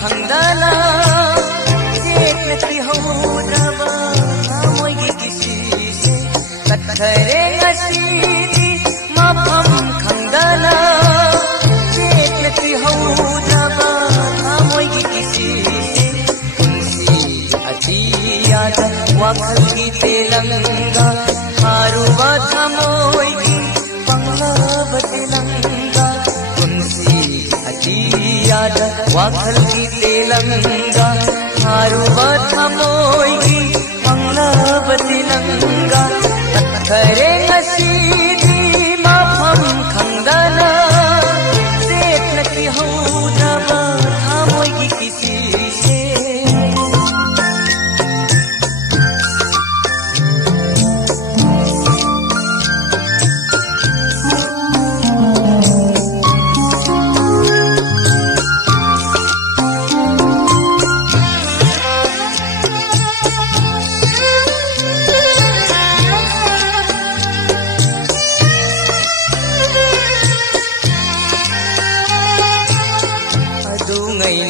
खंगदना सेटनती हौद्रबा थामोइगी किसिसे कत्थरे ngasiदी मफम खंगदना सेटनती हौद्रबा थामोइगी किसिसे पुंसी अतियादा वाखलगी Telanga हारुबा थामोइगी पंगलाब Telanga पुंसी अतियादा वाखलगी Telanga हारुबा थामोइगी पंगलाब Telanga कत्थरे ngasiदी मफम खंगदना सेटनती हौद्रबा थामोइगी किसिसे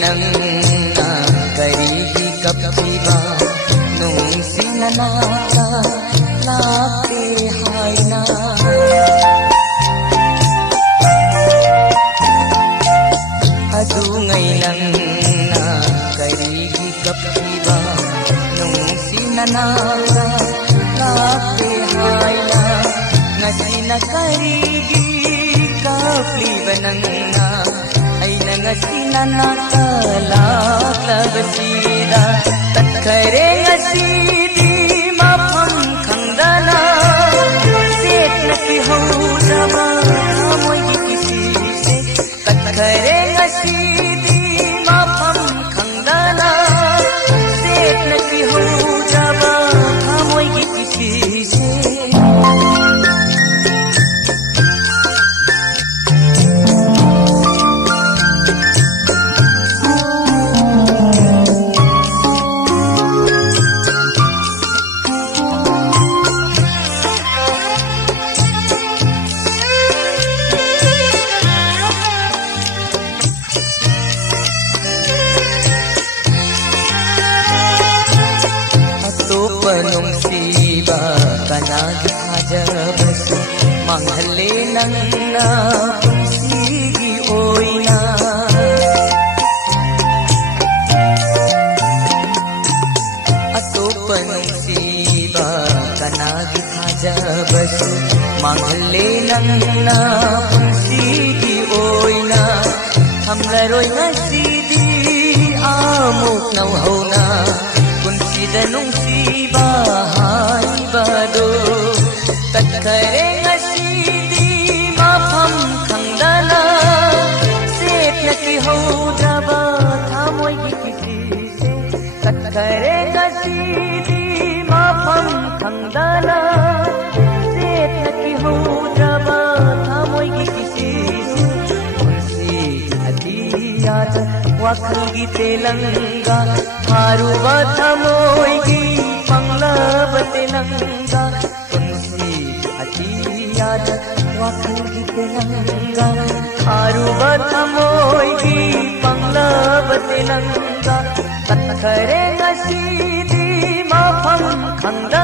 nangna karigi kaptiba nung sinanata lakte haina adungai nangna karigi kaptiba nung sinanata lakte haina ngasina karigi kapliba nangna ngasina nakalaklasida tatkare ngasidi mafam khangdana setnati haudraba thamoigi kisise tatkare ngasidi mafam khangdana setnati haudraba thamoigi kisise panungsiba kanagi hajabasu manghale nangna punsigi oina ato panungsiba kanagi hajabasu manghale nangna punsigi oina hamlaroi ngasidi amuk nauhauna danung siba hai bado tatkare ngasidi mafam khangdana setnati haudraba thamoigi kisise tatkare ngasidi mafam khangdana setnati haudraba thamoigi kisise punsigi adiyada wakhalgi telanga haruba thamoigi panglab telanga punsi atiyada wakhalgi telanga haruba thamoigi panglab telanga tatkare ngasidi mafam khangda